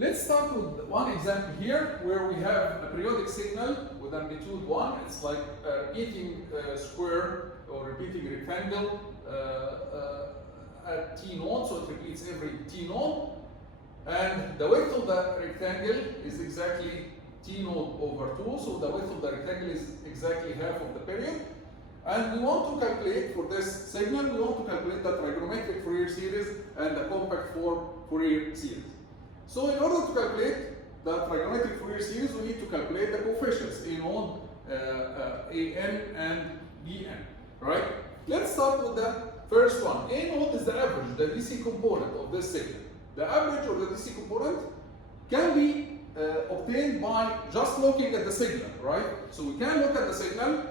Let's start with one example here where we have a periodic signal with amplitude 1. It's like a repeating square or repeating rectangle at t node, so it repeats every t node. And the width of the rectangle is exactly t node over 2, so the width of the rectangle is exactly half of the period. And we want to calculate for this signal, we want to calculate the trigonometric Fourier series and the compact form Fourier series. So in order to calculate the trigonometric Fourier series, we need to calculate the coefficients A node, An and Bn, right? Let's start with the first one. A node is the average, the DC component of this signal. The average or the DC component can be obtained by just looking at the signal, right? So we can look at the signal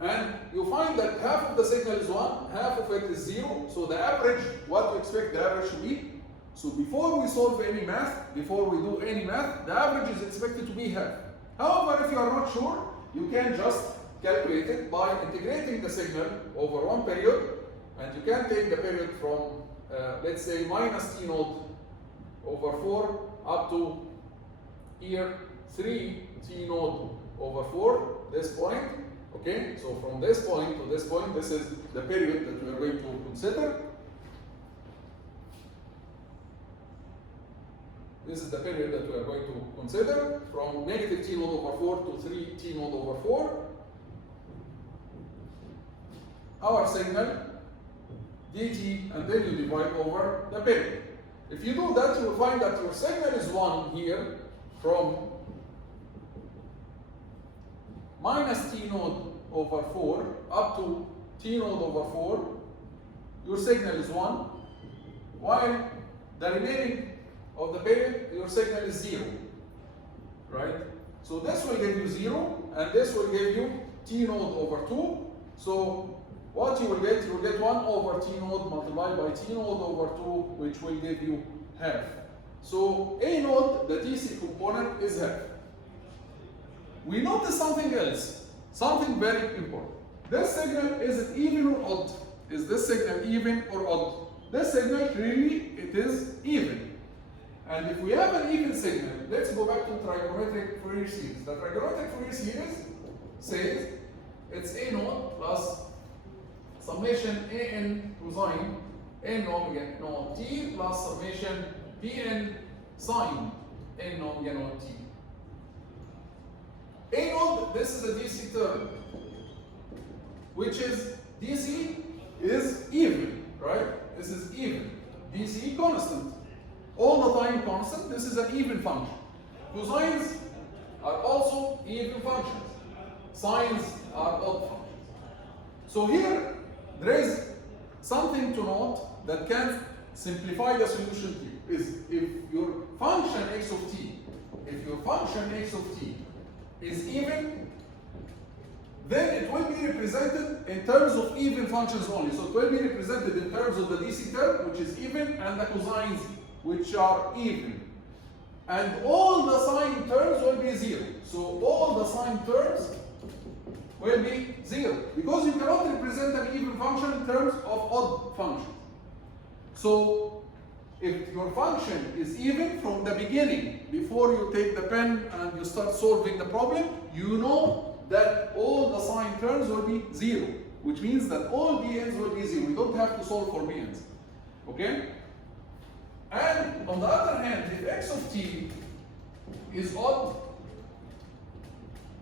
and you find that half of the signal is 1, half of it is 0. So the average, what you expect the average to be. So before we solve any math, before we do any math, the average is expected to be half. However, if you are not sure, you can just calculate it by integrating the signal over one period, and you can take the period from, let's say, minus t node over 4 up to here 3 t node over 4, this point. Okay, so from this point to this point, this is the period that we are going to consider. This is the period that we are going to consider from negative t node over 4 to 3 t node over 4. Our signal dt, and then you divide over the period. If you do that, you will find that your signal is 1 here from minus t node over 4 up to t node over 4. Your signal is 1, while the remaining of the period, your signal is 0, right? So this will give you 0, and this will give you t node over 2. So what you will get 1 over t node multiplied by t node over 2, which will give you half. So A node, the DC component, is half. We notice something else, something very important. This signal, is it even or odd? Is this signal even or odd? This signal, clearly, it is even. And if we have an even signal, let's go back to trigonometric Fourier series. The trigonometric Fourier series says it's A node plus summation An cosine N omega node t plus summation Bn sine N omega node t. A node, this is a DC term, which is DC is even, right? This is even. DC constant. All the time constant, this is an even function. Cosines are also even functions. Sines are odd functions. So here, there is something to note that can simplify the solution to you. Is if your function x of t, is even, then it will be represented in terms of even functions only. So it will be represented in terms of the DC term, which is even, and the cosines, which are even. And all the sine terms will be 0. So all the sine terms will be 0. Because you cannot represent an even function in terms of odd functions. So if your function is even from the beginning, before you take the pen and you start solving the problem, you know that all the sine terms will be 0. Which means that all bn's will be 0. We don't have to solve for bn's. Okay? And on the other hand, if x of t is odd,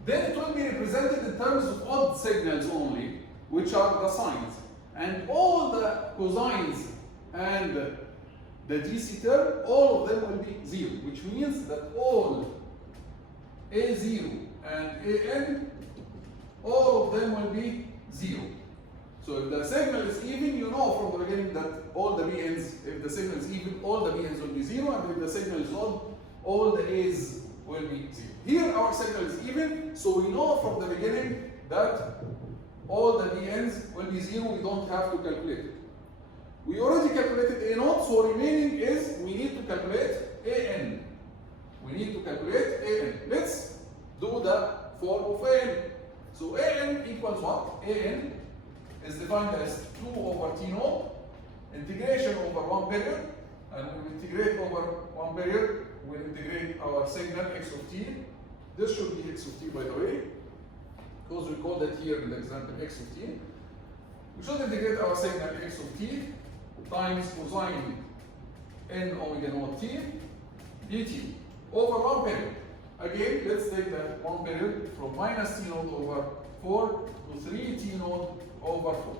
then it will be represented in terms of odd signals only, which are the sines. And all the cosines and the DC term, all of them will be 0, which means that all A0 and AN, all of them will be 0. So if the signal is even, you know from the beginning that all the bn's, if the signal is even, all the bn's will be 0, and if the signal is odd, all the a's will be 0. Here our signal is even, so we know from the beginning that all the bn's will be 0, we don't have to calculate it. We already calculated A naught, so remaining is we need to calculate An. Let's do the form of An. So An equals what? An is defined as 2 over T naught, integration over one period, and we integrate over one period, we integrate our signal x of t. This should be x of t, by the way, because we called it here in the example x of t. We should integrate our signal x of t times cosine n omega naught t dt over one period. Again, let's take that one period from minus t naught over 4 to 3 t naught over 4.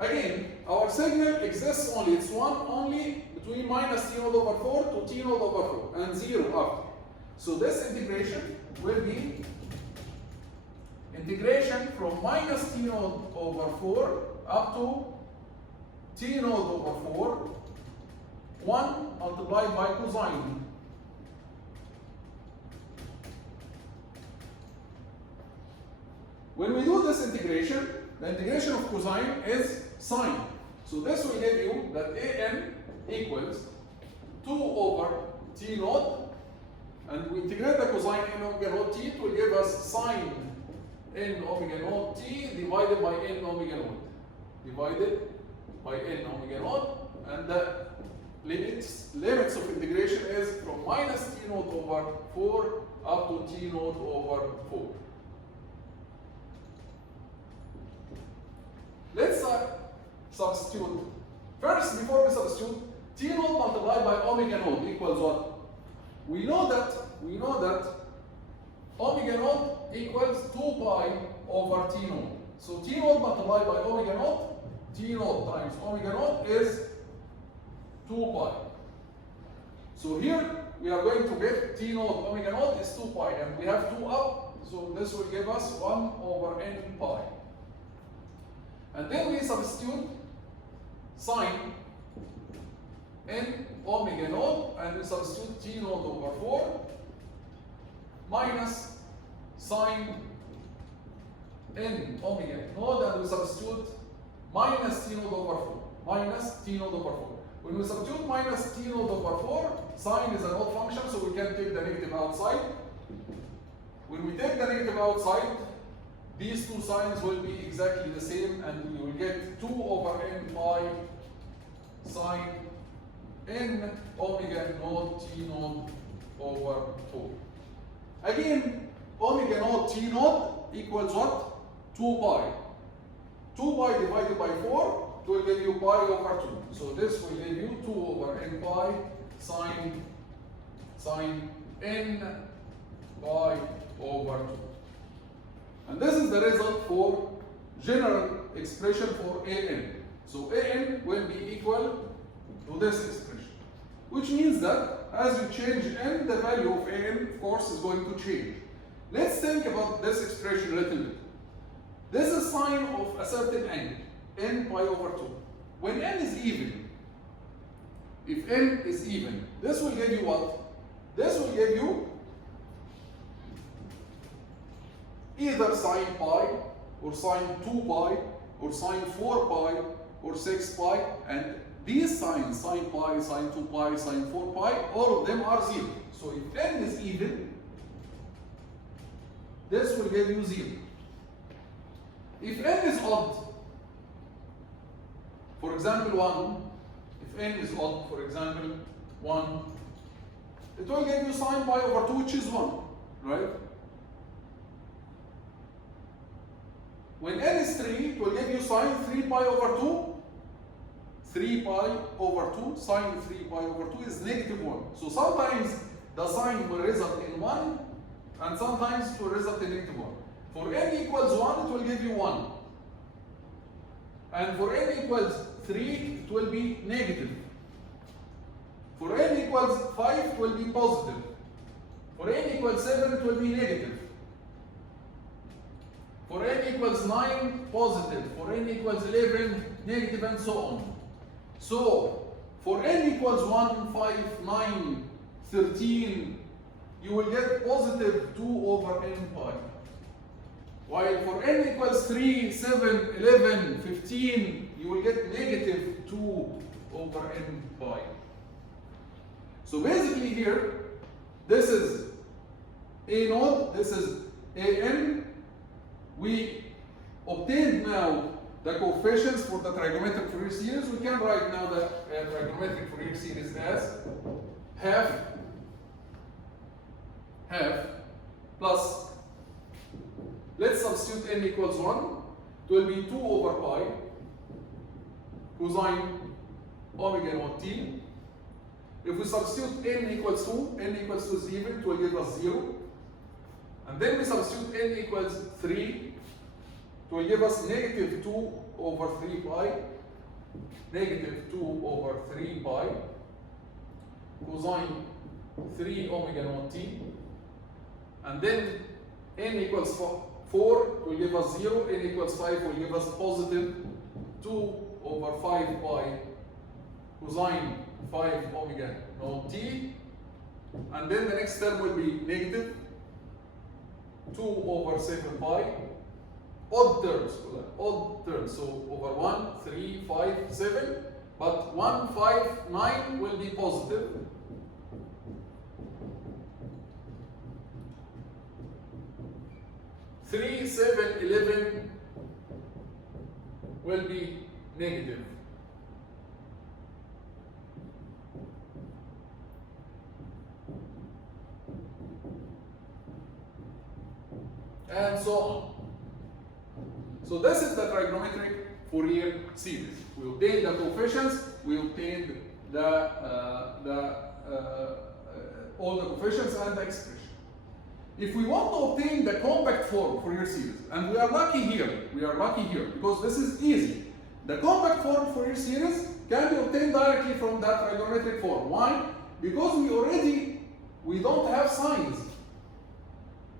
Again, our signal exists only, it's one only between minus t naught over 4 to t naught over 4 and 0 after. So this integration will be integration from minus t naught over 4 up to t naught over 4, 1 multiplied by cosine. When we do this integration, the integration of cosine is sine. So this will give you that an equals 2 over t naught, and we integrate the cosine n omega naught t, it will give us sine n omega naught t divided by n omega naught. Divided by n omega naught, and the limits of integration is from minus t naught over 4 up to t naught over 4. Let's substitute. First, before we substitute, t naught multiplied by omega naught equals what? We know that omega naught equals 2 pi over t naught. So t naught multiplied by omega naught, t naught times omega naught is 2 pi. So here we are going to get t naught omega naught is 2 pi, and we have 2 up, so this will give us 1 over n pi. And then we substitute sine n omega naught, and we substitute t naught over 4 minus sine n omega naught, and we substitute minus t naught over 4. Minus t naught over 4. When we substitute minus t naught over 4, sine is an odd function, so we can take the negative outside. When we take the negative outside, these two signs will be exactly the same, and we will get 2 over n pi sine n omega naught t naught over 4. Again, omega naught t naught equals what? 2 pi. 2 pi divided by 4 will give you pi over 2. So this will give you 2 over n pi sine n pi over 2. And this is the result for general expression for an. So an will be equal to this expression, which means that as you change n, the value of an, of course, is going to change. Let's think about this expression a little bit. This is sine of a certain angle, n pi over 2. When n is even, if n is even, this will give you what? This will give you either sine pi, or sine 2 pi, or sine 4 pi, or 6 pi, and these signs, sine pi, sine 2 pi, sine 4 pi, all of them are 0. So if n is even, this will give you 0. If n is odd, for example 1, if n is odd, for example 1, it will give you sine pi over 2, which is 1, right? When n is 3, it will give you sine 3 pi over 2. 3 pi over 2, sine 3 pi over 2 is negative 1. So sometimes the sign will result in 1, and sometimes it will result in negative 1. For n equals 1, it will give you 1. And for n equals 3, it will be negative. For n equals 5, it will be positive. For n equals 7, it will be negative. For n equals 9, positive. For n equals 11, negative, and so on. So, for n equals 1, 5, 9, 13, you will get positive 2 over n pi. While for n equals 3, 7, 11, 15, you will get negative 2 over n pi. So basically here, this is a node, this is an. We obtained now the coefficients for the trigonometric Fourier series. We can write now the trigonometric Fourier series as half plus, let's substitute n equals 1, it will be 2 over pi cosine omega naught t. If we substitute n equals 2 is even, it will give us 0. And then we substitute n equals 3, it will give us negative 2 over 3 pi, negative 2 over 3 pi cosine 3 omega naught t. And then n equals 4 will give us 0, n equals 5 will give us positive 2 over 5 pi cosine 5 omega naught t. And then the next term will be negative 2 over 7 pi, odd terms, so over 1, 3, 5, 7, but 1, 5, 9 will be positive. 3, 7, 11 will be negative. And so on. So this is the trigonometric Fourier series. We obtained the coefficients, we obtained all the coefficients and the expression. If we want to obtain the compact form Fourier series, and we are lucky here because this is easy. The compact form Fourier series can be obtained directly from that trigonometric form. Why? Because we don't have sines.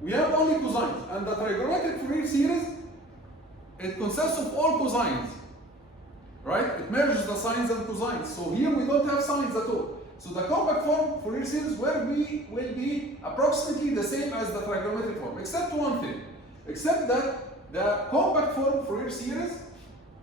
We have only cosines, and the trigonometric Fourier series, it consists of all cosines, right? It merges the sines and cosines. So here we don't have sines at all. So the compact form Fourier series will be approximately the same as the trigonometric form, except one thing, except that the compact form Fourier series,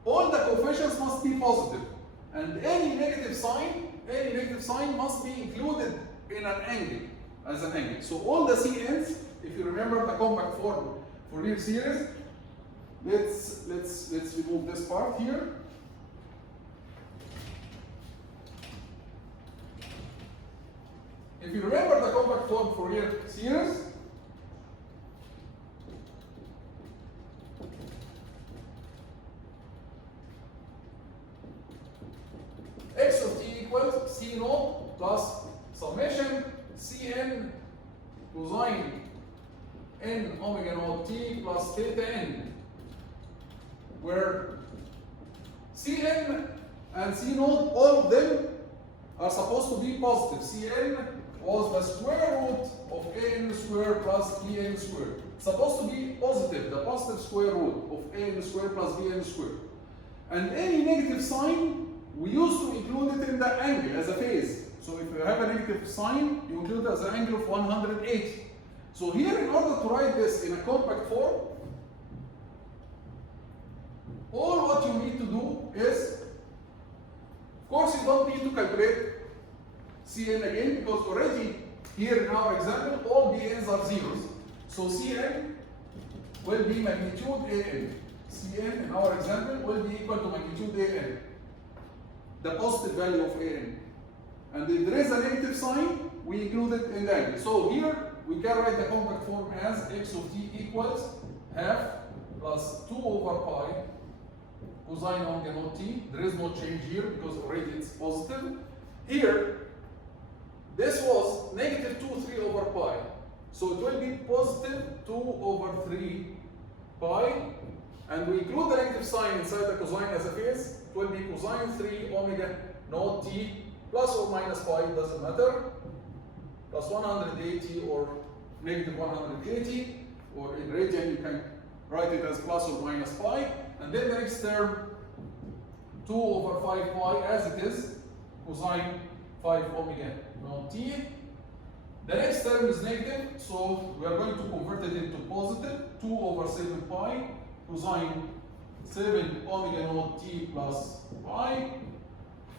all the coefficients must be positive, and any negative sign must be included in an angle, as an angle. So all the CNs, if you remember the compact form Fourier series, let's remove this part here. If you remember the compact form Fourier series, x of t equals c naught plus summation cn cosine n omega naught t plus theta n, where cn and c naught, all of them are supposed to be positive. Cn was the square root of an squared plus bn squared. It's supposed to be positive, the positive square root of an squared plus bn squared. And any negative sign, we used to include it in the angle as a phase. So if you have a negative sign, you include it as an angle of 180. So here, in order to write this in a compact form, all what you need to do is, of course, you don't need to calculate Cn again, because already here in our example, all bn's are zeros. So Cn will be magnitude an. Cn in our example will be equal to magnitude an, the positive value of an. And if there is a negative sign, we include it in the angle. So here we can write the compact form as x of t equals half plus 2 over pi cosine omega naught t. There is no change here because already it's positive. Here, this was negative 2, 3 over pi. So it will be positive 2 over 3 pi. And we include the negative sign inside the cosine as a phase. It will be cosine 3 omega naught t plus or minus pi, doesn't matter, plus 180 or negative 180, or in radian you can write it as plus or minus pi. And then the next term, 2 over 5 pi as it is, cosine 5 omega naught t. The next term is negative, so we are going to convert it into positive, 2 over 7 pi, cosine 7 omega naught t plus pi.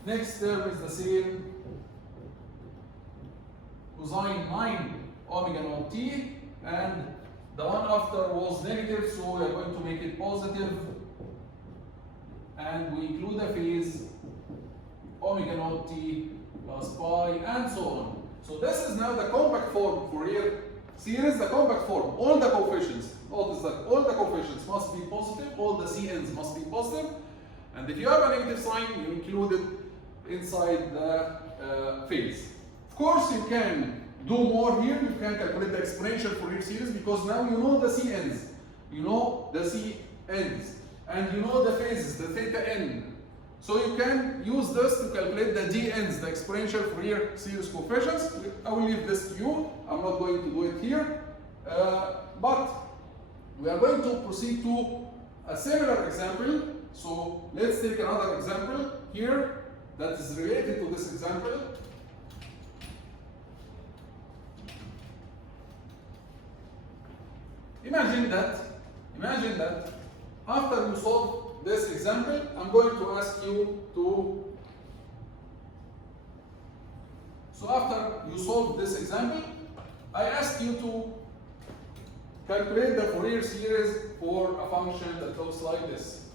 Next term is the same, cosine 9 omega naught t, and the one after was negative, so we are going to make it positive, and we include a phase omega naught t plus pi, and so on. So this is now the compact form Fourier series, the compact form. All the coefficients, notice that all the coefficients must be positive, all the CNs must be positive, and if you have a negative sign, you include it inside the phase. Of course, you can do more here. You can calculate the exponential Fourier series because now you know the CNs, you know the CNs, and you know the phases, the theta n. So you can use this to calculate the DNs, the exponential Fourier series coefficients. I will leave this to you. I'm not going to do it here. But we are going to proceed to a similar example. So let's take another example here that is related to this example. Imagine that after you solve this example, I'm going to ask you to, so after you solve this example, I ask you to calculate the Fourier series for a function that looks like this.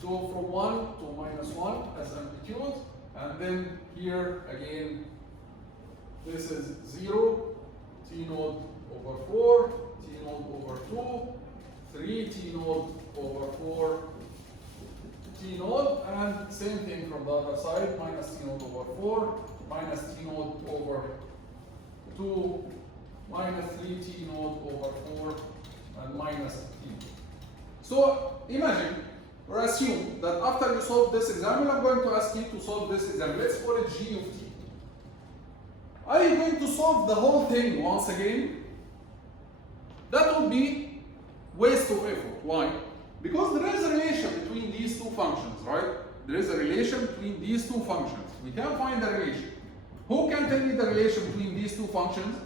So from 1 to minus 1 as amplitude, and then here again, this is 0, t naught over 4, t naught over 2, 3 t naught over 4, t naught, and same thing from the other side, minus t naught over 4, minus t naught over 2, minus 3 t naught over 4, and minus t. So imagine, or assume that after you solve this example, I'm going to ask you to solve this example. Let's call it g of t. Are you going to solve the whole thing once again? That would be waste of effort. Why? Because there is a relation between these two functions, right? There is a relation between these two functions. We can find the relation. Who can tell me the relation between these two functions?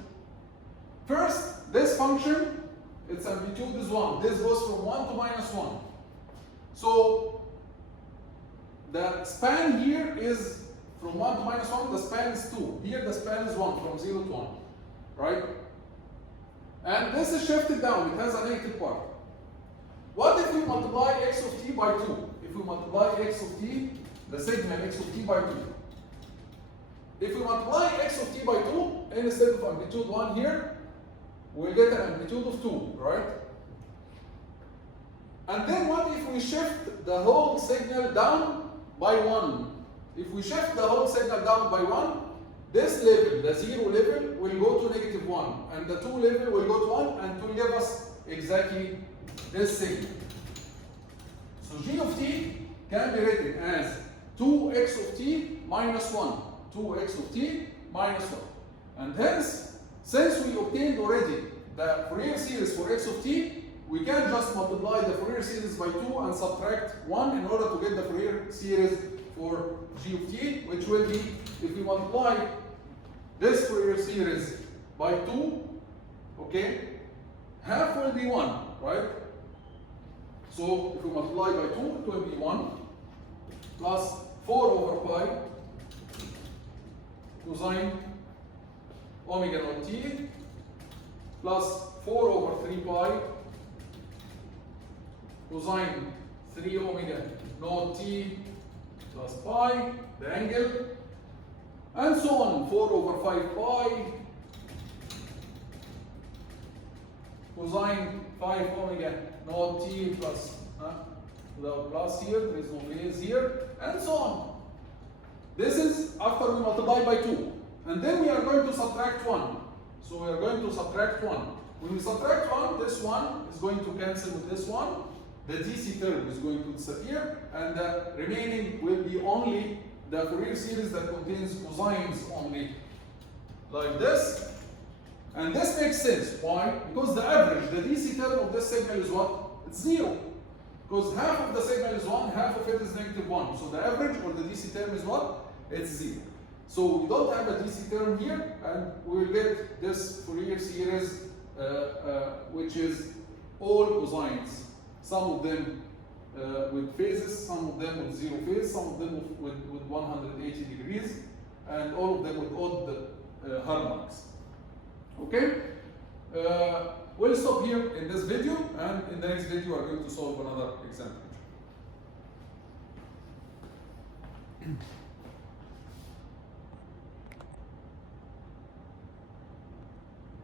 First, this function, its amplitude is 1. This goes from 1 to minus 1. So the span here is from 1 to minus 1, the span is 2. Here the span is 1, from 0 to 1, right? And this is shifted down, it has a negative part. What if we multiply x of t by 2? If we multiply x of t, the signal x of t by 2. If we multiply x of t by 2, instead of amplitude 1 here, we'll get an amplitude of 2, right? And then what if we shift the whole signal down by 1? If we shift the whole signal down by 1, this level, the 0 level, will go to negative 1, and the 2 level will go to 1, and it will give us exactly this signal. So g of t can be written as 2x of t minus 1. 2x of t minus 1. And hence, since we obtained already the Fourier series for x of t, we can just multiply the Fourier series by 2 and subtract 1 in order to get the Fourier series for g of t, which will be, if we multiply this Fourier series by 2, okay, half will be 1, right? So if we multiply by 2, it will be 1 plus 4 over pi cosine omega naught t plus 4 over 3 pi cosine 3 omega naught t plus pi, the angle, and so on, 4 over 5 pi cosine 5 omega naught t plus, without plus here, there is no phase here, and so on. This is after we multiply by 2. And then we are going to subtract 1. So we are going to subtract 1. When we subtract 1, this 1 is going to cancel with this 1. The DC term is going to disappear, and the remaining will be only the Fourier series that contains cosines only, like this. And this makes sense. Why? Because the average, the DC term of this signal is what? It's 0. Because half of the signal is 1, half of it is negative 1. So the average or the DC term is what? It's 0. So we don't have a DC term here, and we will get this Fourier series which is all cosines. Some of them with phases, some of them with 0 phase, some of them with 180 degrees, and all of them with odd harmonics. Okay? we'll stop here in this video, and in the next video we are going to solve another example.